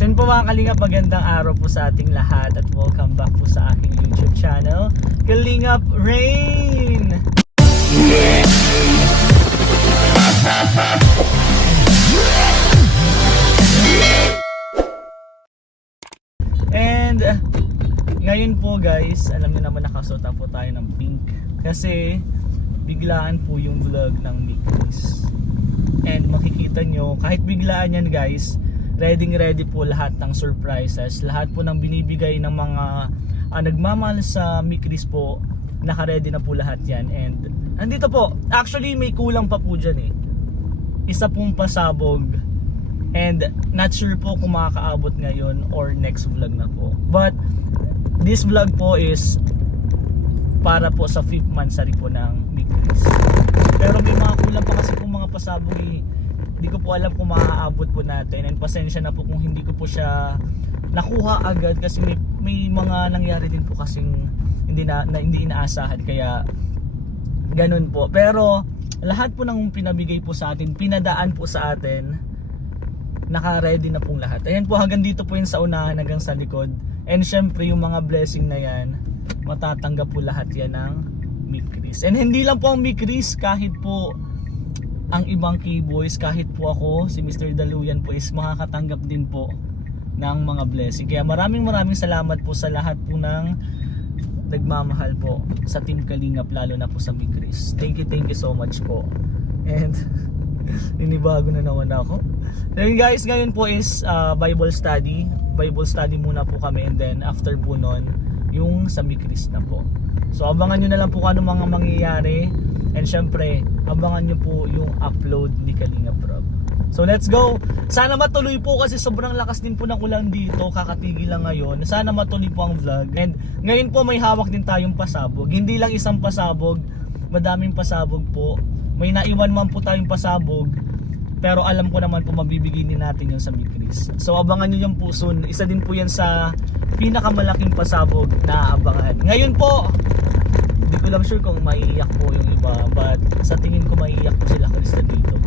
Sen po mga Kalingap, magandang araw po sa ating lahat at welcome back po sa aking YouTube channel, Kalingap Rain! And ngayon po guys, alam niyo naman nakasuot po tayo ng pink kasi biglaan po yung vlog ng Mikris. And makikita nyo, kahit biglaan yan guys, ready po lahat ng surprises, lahat po ng binibigay ng mga nagmamahal sa Mikris po, naka-ready na po lahat yan. And andito po, actually may kulang pa po dyan eh, isa pong pasabog, and not sure po kung makakaabot ngayon or next vlog na po. But this vlog po is para po sa 5th monthsary po ng Mikris. Pero may mga kulang pa kasi kung mga pasabog eh, hindi ko po alam kung makakaabot po natin, and pasensya na po kung hindi ko po siya nakuha agad kasi may mga nangyari din po kasing hindi inaasahan, kaya ganun po. Pero lahat po ng pinabigay po sa atin, pinadaan po sa atin, naka-ready na pong lahat. Ayan po, hanggang dito po yun sa unahan hanggang sa likod. And syempre yung mga blessing na yan, matatanggap po lahat yan ng Mikris. And hindi lang po ang Mikris, kahit po ang ibang keyboys, kahit po ako, si Mr. Daluyan po is makakatanggap din po ng mga blessing. Kaya maraming salamat po sa lahat po ng nagmamahal po sa Team Kalingap, lalo na po sa Mikris. Thank you so much po. And inibago na naman ako. Then guys, ngayon po is Bible study muna po kami, and then after po nun yung sa Mikris na po. So abangan nyo na lang po kung ano mga mangyayari, and syempre abangan nyo po yung upload ni Kalingap Rob. So let's go. Sana matuloy po kasi sobrang lakas din po ng ulan dito, kakatigil lang ngayon. Sana matuloy po ang vlog. And ngayon po may hawak din tayong pasabog, hindi lang isang pasabog, madaming pasabog po. May naiwan man po tayong pasabog, pero alam ko naman po mabibigay din natin yun sa Mikris. So abangan nyo yung po soon. Isa din po yan sa pinakamalaking pasabog na abangan. Ngayon po, hindi ko lang sure kung maiiyak po yung iba, but sa tingin ko maiiyak po sila Krista dito.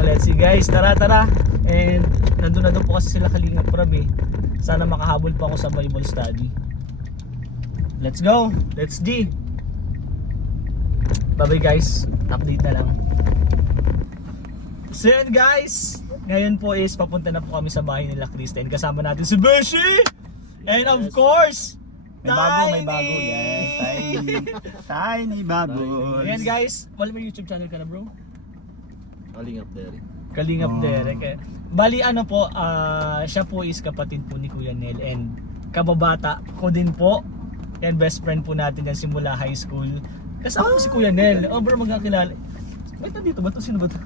Let's see guys, tara. And nandun na doon po kasi sila Kalingap Rob eh. Sana makahabol pa ako sa Bible study. Let's go, let's D. Bye guys, update na lang. So yun guys, ngayon po is papunta na po kami sa bahay nila Krista, and kasama natin si Beshi. And of course, may bago, yes. Tiny bago. Ayan guys, wala may YouTube channel ka na bro? Kalingap Derek. Kalingap Derek eh. Bali ano po, siya po is kapatid po ni Kuya Nel, and kababata ko din po. And best friend po natin yan simula high school. Kasama po si Kuya Nel. Oh bro, magkakilala. Wait, nandito ba ito? Sino ba ito?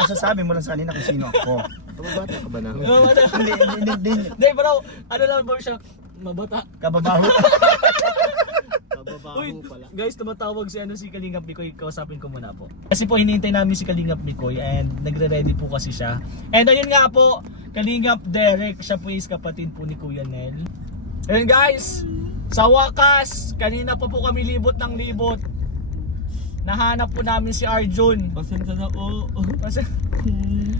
Masasabi mo lang sa kanina kung sino ako. Kababata ka ba na? Hindi bro, ano lang bro siya, mabata. Kababaho. Uy, pala. Guys, tumatawag si Kalingap Mikoy, kausapin ko muna po. Kasi po hinihintay namin si Kalingap Mikoy, and nagre-ready po kasi siya. And ayun nga po, Kalingap Derek, siya po is kapatid po ni Kuya Nel. And guys, sa wakas, kanina pa po kami libot ng libot. Nahanap po namin si Arjun. Pasensya na po.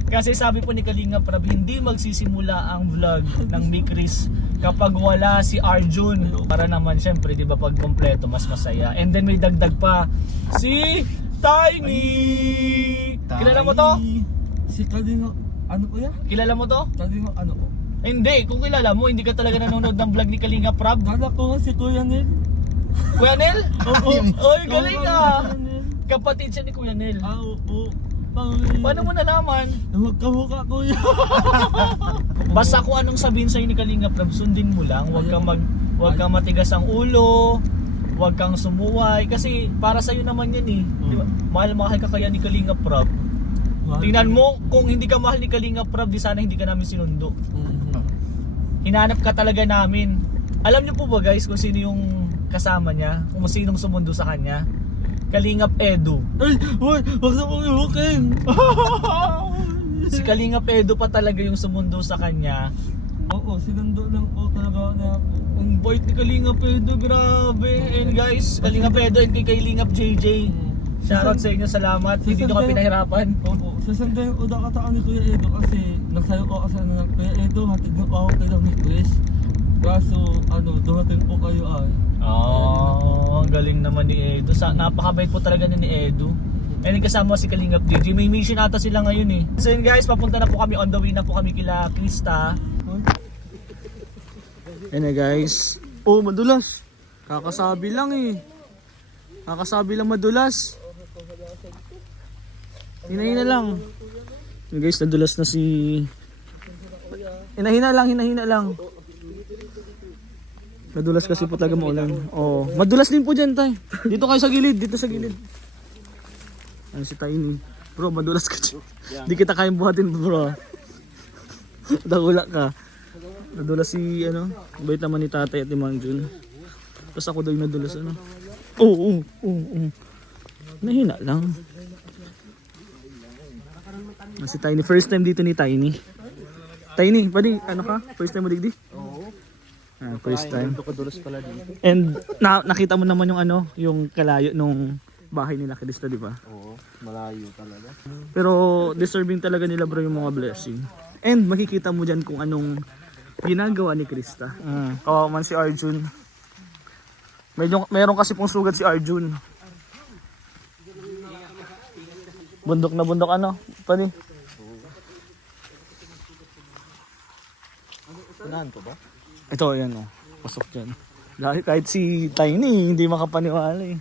Kasi sabi po ni Kalingap Rob, hindi magsisimula ang vlog ng Mikris kapag wala si Arjun. Para naman syempre, di ba, pag kompleto mas masaya. And then may dagdag pa si Tiny. Kilala mo to? Si Kalingap, ano po yan? Kilala mo to? Kalingap, ano po? Hindi, kung kilala mo, hindi ka talaga nanonood ng vlog ni Kalingap Rob. Kala ko nga si Kuya Nel. Kuya Nel? Oo. Oy, galing ah. Kuya Nel. Kapatid siya ni Kuya Nel. Oo. Paano mo nalaman? Magkamukha Kuya. Basta kung anong sabihin sa'yo ni Kalingap Rob, sundin mo lang. Huwag kang matigas ang ulo. Huwag kang sumuway. Kasi para sa'yo naman yan eh. Di ba? Mahal ka kaya ni Kalingap Rob. Tingnan mo, kung hindi ka mahal ni Kalingap Rob, di sana hindi ka namin sinundo. Hinanap ka talaga namin. Alam niyo po ba guys kung sino yung kasama niya? Kung sinong sumundo sa kanya? Kalingap Edu. Ay, wag na mong ihukin. Si Kalingap Edu pa talaga yung sumundo sa kanya. Oo, sinundo lang po talaga na ako. Ang bait ni Kalingap Edu, grabe. And guys, Kalingap Edu and kay Kalingap JJ. Shoutout sa inyo, salamat. Hindi nyo kami pinahirapan. Oo, sasanda yung uda kataan ni Kuya Edo kasi nagsayo ko kasi ano ng Kuya Edo, hatid mo ako kayo ni Chris. Kaso, dumating po kayo ay. Oh, ang galing naman ni Edo. Napakabait po talaga ni Edo. And then kasama si Kalingap DJ. May mission ata sila ngayon eh. So yun guys, papunta na po kami. On the way na po kami kila Krista. Yan na guys. Oh, madulas. Kakasabi lang eh. Kakasabi lang madulas. Hinahina lang. Yan guys, nadulas na si... Hinahina lang. Madulas kasi po talaga maulan. Oh, madulas din po dyan tay. Dito kayo sa gilid, dito sa gilid. Ano si Tiny? Bro, madulas ka dyan. Di kita kayang buhatin bro. Dagula ka. Nadulas si bait naman ni tatay at ni Mang Jun. Tapos ako daw yung nadulas Oo. Nahina lang. Si Tiny, first time dito ni Tiny. Tiny, pwede ka? First time mo digdi? Oo. First time. Kadulas pala dito. And nakita mo naman yung kalayo nung bahay nila Krista, di ba? Oo, malayo talaga. Pero deserving talaga nila bro yung mga blessing. And makikita mo dyan kung anong ginagawa ni Krista. Kawawa man si Arjun. Meron kasi pong sugat si Arjun. Bundok na bundok Pani? Sanahan ko ba? Ito, ayan pasok dyan. Kahit si Tiny, hindi makapaniwala eh.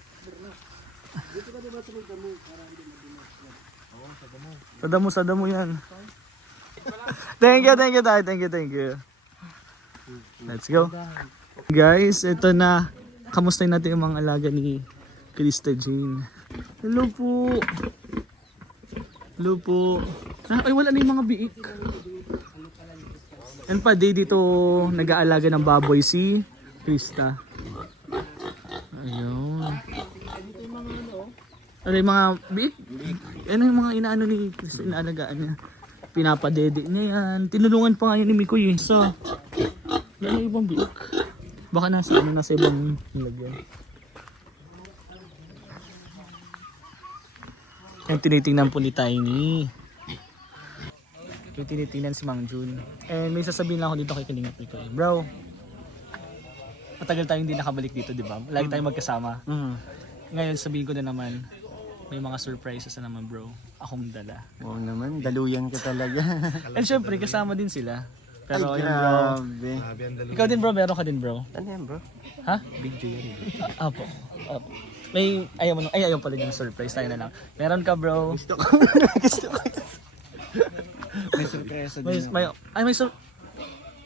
Sa damo yan. Thank you. Let's go. Guys, ito na. Kamustahin natin yung mga alaga ni Krista Jane. Hello po. Ay, wala na yung mga biik. And pa day dito nag-aalaga ng baboy si Krista. Ayun. Ano yung mga biik? Ano yung mga inaano ni Krista, inaalagaan niya? Pinapadede niya yan. Tinulungan pa nga yun ni Mikoy eh. So, yan yung ibang biik. Baka nasa ibang nilagyan. Yung tinitingnan po ni Tiny. Yung tinitingnan si Mang Jun. And may sasabihin lang ako dito kay Kalingap Mikoy. Bro, matagal tayong hindi nakabalik dito, di ba? Lagi tayong magkasama. Ngayon sabihin ko na naman, may mga surprises na naman bro. Akong dala. Oo naman, daluyan ka talaga. And syempre, kasama din sila. Pero Ay, ayun bro. grabe. Ikaw din bro, meron ka din bro. Ano yan bro? Ha? Big J yan. Apo. May, ayaw pala yung surprise. Tayo na lang. Meron ka bro. Gusto ko. May sorpresa din. May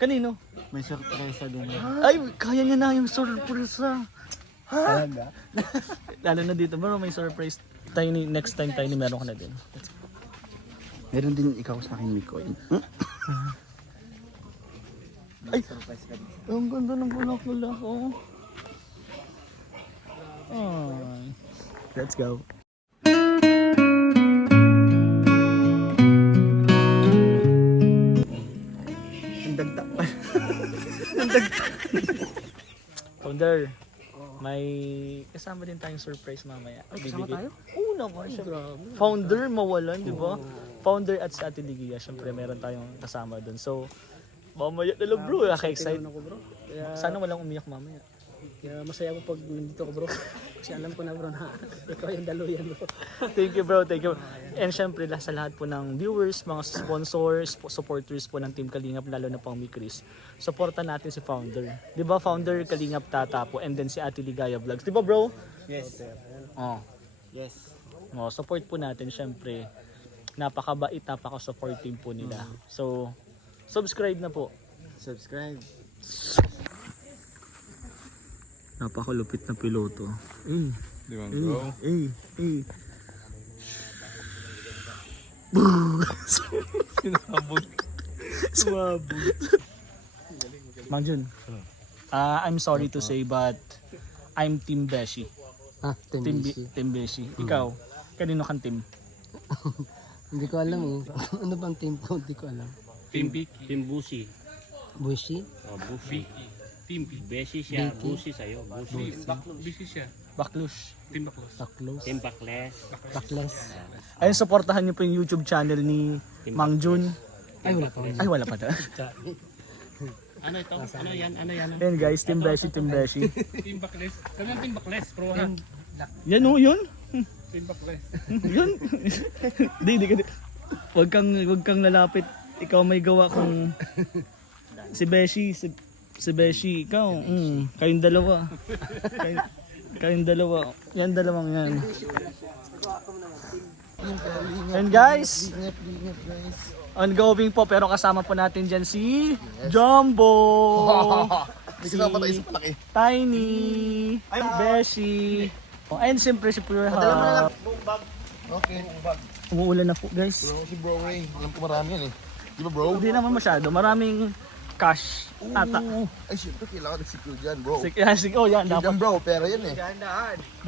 Kanino? May sorpresa din. Ay, kaya niya na yung surpresa. Talaga? Lalo na dito bro, may surprise. Tiny, next time Tiny meron ka na din. Meron din ikaw sa akin, Mikoy. Ay, ang ganda ng bulak-bulak ko. Let's go. Ang dagta pa. Founder, may kasama din tayong surprise mamaya. kasama tayo? Oo naman. Founder, mawalan, di ba? Founder at si Ate Ligia, syempre meron tayong kasama dun. So, mamaya na lang bro, excited. ako bro. Sana walang umiyak mamaya. Kaya masaya ako pag nandito ko bro. Kasi alam ko na bro na ikaw yung daluyan bro. Thank you bro, thank you. And syempre sa lahat po ng viewers, mga sponsors, supporters po ng Team Kalingap, lalo na po ang Chris. Supportan natin si Founder. Di ba Founder Kalingap Tata po, and then si Ate Ligaya Vlogs. Di ba bro? Yes. Yes. Support po natin syempre. Napakabait, napaka-supportive po nila. So, subscribe na po. Subscribe. Napakalupit na piloto. Di ba bro? Sumabog. Mang Jun, I'm sorry to say but I'm Team Beshi. Team Beshi. Ikaw, kanino kang team? Hindi ko alam eh. Ano bang team ko? Hindi ko alam. Team Busi. Bushi? Buffy. Team Beshi siya, Busi sa'yo. Busi siya. Baklush. Team Baklos. Baklos. Team Bakles. Bakles. Ayun, supportahan niyo po yung YouTube channel ni Mang Jun. Ay, wala pa. Ay, wala pa ta. Ano ito? Ano yan? Ano yan? Ayun guys, Team Beshi, Team Beshi. Team Bakles. Kami ang Team Bakles. Pro ha. Yan o, yun. Team Bakles. Yun. Di ka. Wag kang lalapit. Ikaw may gawa kung si Beshi, si Beshi, ikaw. Kayong dalawa. Kayong dalawa. Yan dalawang yan. And guys, ongoing po pero kasama po natin dyan si Jumbo. Si Tiny. I'm Beshi. And siyempre si Pure Hub. Okay. Umuulan na po guys. Si Bro Ray. Alam ko marami yan eh. Di ba bro? Hindi naman masyado. Maraming cash. Ata. Ay syempre kailangan nag-secure dyan bro. Sige, oh yan. Dapat. Yan bro, pera yan eh.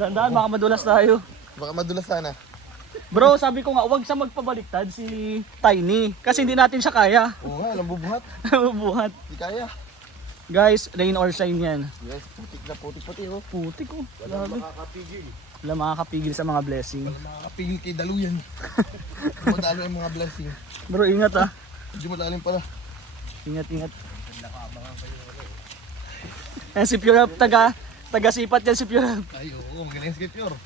Dandaan, baka madulas tayo. Baka madulas sana. Bro, sabi ko nga, huwag siya magpabaliktad si Tiny. Kasi hindi natin siya kaya. Oo nga, alam bubuhat. Buhat. Di kaya. Guys, rain or shine yan. Yes, putik na putik pati oh. Putik ko. Walang makakapigil. Wala makakapigil sa mga blessing. Walang makakapigil kay Daluyan. Madalo ang mga blessing. Bro, ingat ah. Medyo malalim pala. Ingat. Yan si Pure Up, taga-sipat yan si Pure Up. Ay oo, magaling si Pure.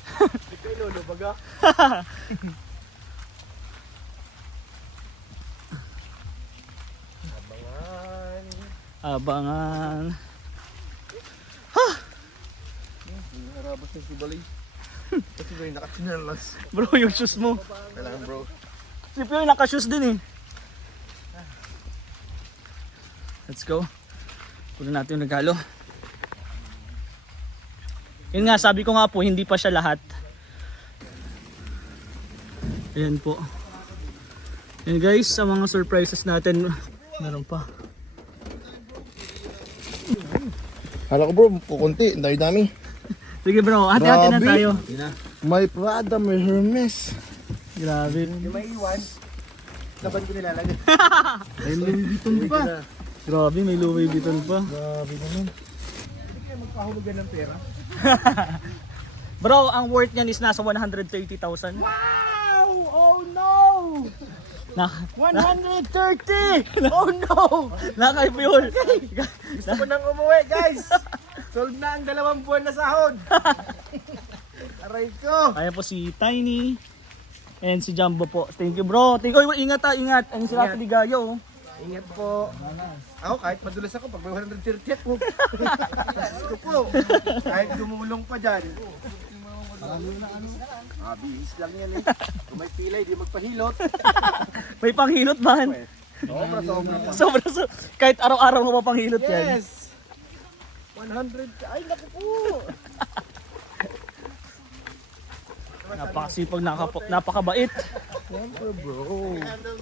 Abangan. Narabas na si Balay. Kasi bro, naka-chinelas. Bro, yung shoes mo. Kailangan bro. Si Pure naka-shoes din eh. Let's go. Kunin natin yung regalo. Yun nga, sabi ko nga po, hindi pa siya lahat. Ayan po. Ayan guys, sa mga surprises natin, meron pa. Hala ko bro, kukunti. Ang dami. Sige bro, hati-hati na Grabe. tayo. May Prada, may Hermes. Grabe. May iwan. Laban ko nilalagay. Ay, Louis Vuitton pa. Grabe, may Louis Vuitton pa. Grabe naman. Magpahulugan ng pera. Bro, ang worth niyan is nasa 130,000. Wow! Oh no! Na 130! Oh no! Naka-fuel. Gusto ko nang umuwi guys! Solve na ang 2 buwan na sahod! Aray ko! Ayan po si Tiny. And si Jumbo po. Thank you bro. Thank you. Ingat ha, ingat. Ayun sila Ligayo. Ingat po. Ako kahit madulas ako pag may 130 po. Gusto po. Kahit dumulong pa dyan. Bihis lang yan eh. Kung may pilay, di magpahilot. May panghilot man. Sobra. Sobra. Kahit araw-araw mo pa panghilot yan. Yes! 100. Ay, naku po! Napakasipag, napakabait. Siyempre bro.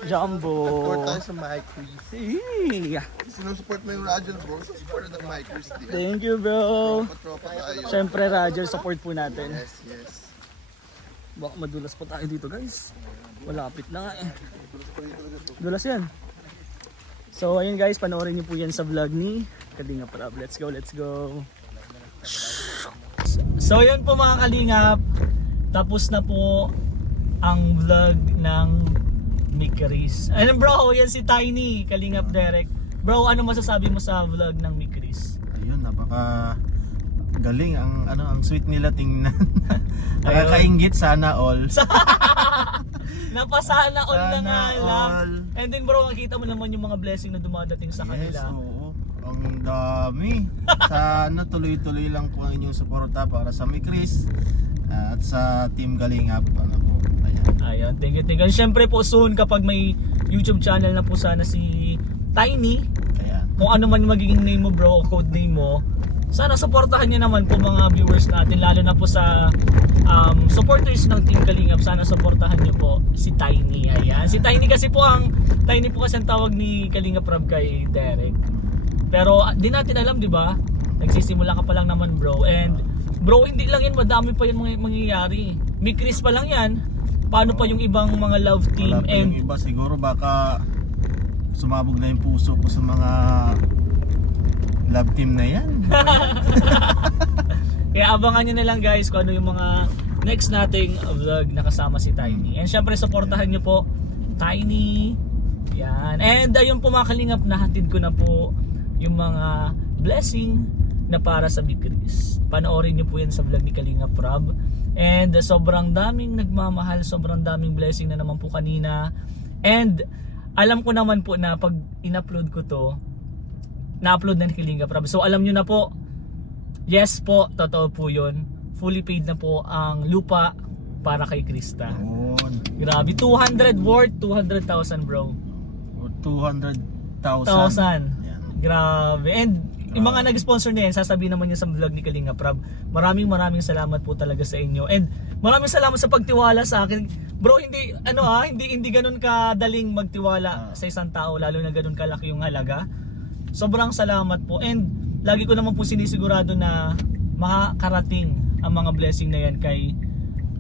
Jumbo. Support tayo sa Micros. Iya. Sinusupport mo yung Roger bro. Support ng Micros din. Thank you bro. Tropa tayo. Siyempre Roger, support po natin. Yes. Baka madulas pa tayo dito guys. Malapit na nga eh. Dulas yan. So ayun guys, panoorin niyo po yan sa vlog ni Kalingap Rob. Let's go. So yun po mga Kalingap. Tapos na po ang vlog ng Mikris. Ayun bro, yan si Tiny, Kalingap Derek. Bro, ano masasabi mo sa vlog ng Mikris? Ayun, napaka galing ang sweet nila tingnan. Nakakainggit sana all. Napasana all na nga Sana lang. all. And then bro, makita mo naman yung mga blessing na dumadating sa Yes, kanila. oo. Ang dami. Sana tuloy-tuloy lang po ang inyong suporta para sa Mikris at sa Team Kalingap. Ano po, ayan. Ayun, thank you. And syempre po soon kapag may YouTube channel na po sana si Tiny, Kaya, kung ano man magiging name mo bro o code name mo, sana supportahan niyo naman po mga viewers natin, lalo na po sa supporters ng Team Kalingap. Sana supportahan niyo po si Tiny. Ayan. Si Tiny kasi po Tiny po kasi ang tawag ni Kalingap Rob kay Derek. Pero di natin alam, di ba? Nagsisimula ka pa lang naman bro. And bro, hindi lang yan, madami pa yung mangyayari. Mikris pa lang yan. Paano pa yung ibang mga love team? wala pa And yung iba siguro baka sumabog na yung puso ko sa mga love team na yan. Kaya abangan nyo na lang guys kung ano yung mga next nating vlog na kasama si Tiny. And syempre supportahan nyo po Tiny. Yan. And ayun po mga kalingap, nahatid ko na po yung mga blessing na para sa Big Chris. Panoorin nyo po yan sa vlog ni Kalingap Rob. And sobrang daming nagmamahal, sobrang daming blessing na naman po kanina. And alam ko naman po na pag in-upload ko to, na-upload na ni Kalingap Rob. So alam nyo na po, yes po, totoo po yun. Fully paid na po ang lupa para kay Krista. Yun. Grabe, 200 worth 200,000 bro. Or 200,000. 1,000. Yan. Grabe. And yung mga nag-sponsor na yan, sasabihin naman niya sa vlog ni Kalingap Rob. Maraming salamat po talaga sa inyo. And maraming salamat sa pagtiwala sa akin. Bro, hindi ganun kadaling magtiwala sa isang tao, lalo na ganun kalaki yung halaga. Sobrang salamat po. And lagi ko naman po sinisigurado na makakarating ang mga blessing na yan kay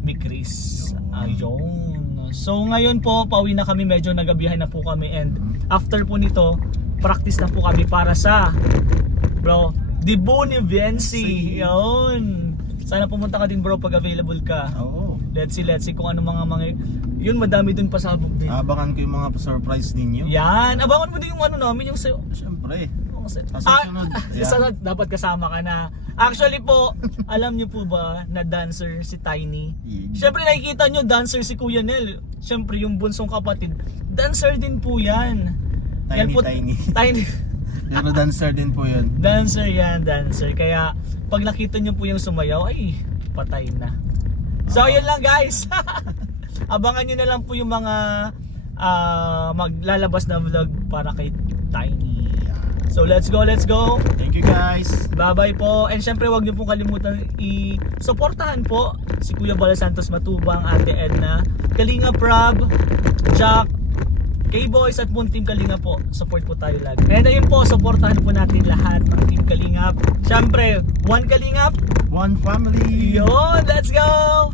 Big Chris. Ayun. So ngayon po, pauwi na kami, medyo nagabihan na po kami. And after po nito, practice na po kami para sa bro, the Bonivency. Yun. Sana pumunta ka din bro pag available ka. Oo. Let's see kung ano mga yun, madami dun pasabog din. Abangan ko yung mga surprise ninyo. Yan, abangan mo din yung ano namin, yung sa'yo. Siyempre. Sa Ah, susunod. susunod, dapat kasama ka na. Actually po, alam niyo po ba na dancer si Tiny? Siyempre nakikita niyo dancer si Kuya Nel. Siyempre yung bunsong kapatid, dancer din po yan. Yan po, Tiny. Tiny. Pero dancer din po yun. Dancer yan, dancer. Kaya pag nakita niyo po yung sumayaw, ay patay na. So yun lang guys. Abangan niyo na lang po yung mga maglalabas na vlog para kay Tiny. So let's go. Thank you guys. Bye-bye po. And syempre wag niyo pong kalimutan i-suportahan po si Kuya Bala Santos Matubang, Ate Edna, Kalingap Rob, Jack, K-Boys at buong Team Kalingap po. Support po tayo lagi. And ayun po, supportahan po natin lahat ng Team Kalingap. Syempre, one Kalingap, One family. yun, let's go!